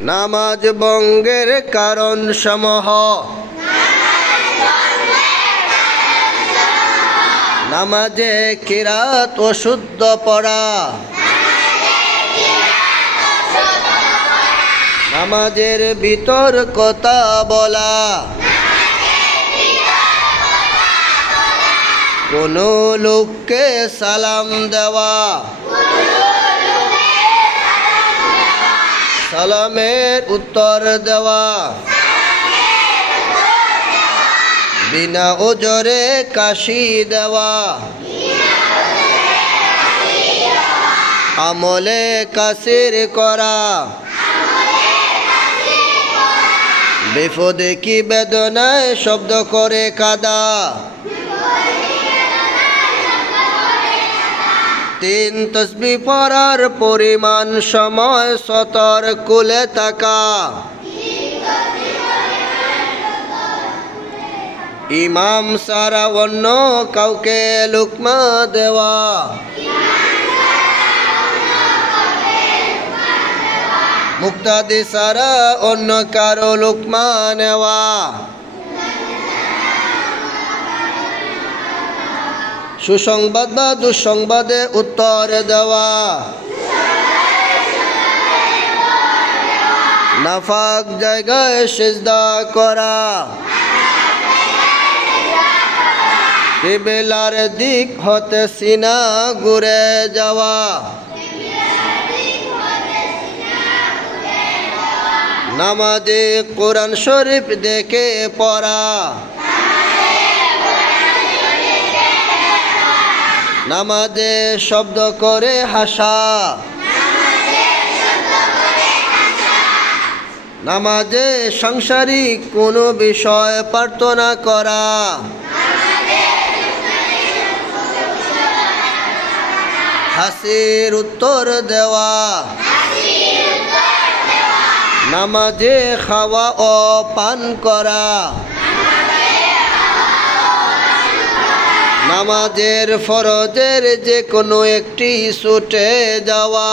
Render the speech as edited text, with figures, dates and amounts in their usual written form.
নামাজ ভঙ্গের কারণ সমূহ। নামাজে কিরাত ও শুদ্ধ পড়া। নামাজের ভিতর কথা বলা। কোনো লোককে সালাম দেওয়া। সালামের উত্তর দেওয়া। বিনা ওজরে কাশি দেওয়া। আমলে কাসির করা। বিপদে কি বেদনায় শব্দ করে কাঁদা। 3 তসবিহ পড়ার পরিমাণ সময় সতর কুলে থাকা। ইমাম সারা অন্য কাউকে লুকমা দেওয়া। মুক্তাদি সারা অন্য কারো লুকমা নেওয়া। সুসংবাদ বা দুঃসংবাদে উত্তর দেওয়া। নাফাক জায়গায় সিজদা করা। কিবলার দিক হতে সিনা ঘুরে যাওয়া। নামাজে কোরআন শরীফ দেখে পড়া। নামাজে শব্দ করে হাসা। নামাজে সাংসারিক কোনো বিষয় প্রার্থনা করা। হাসির উত্তর দেওয়া। নামাজে খাওয়া ও পান করা। নামাজের ফরজের যে কোনো একটি ছুটে যাওয়া।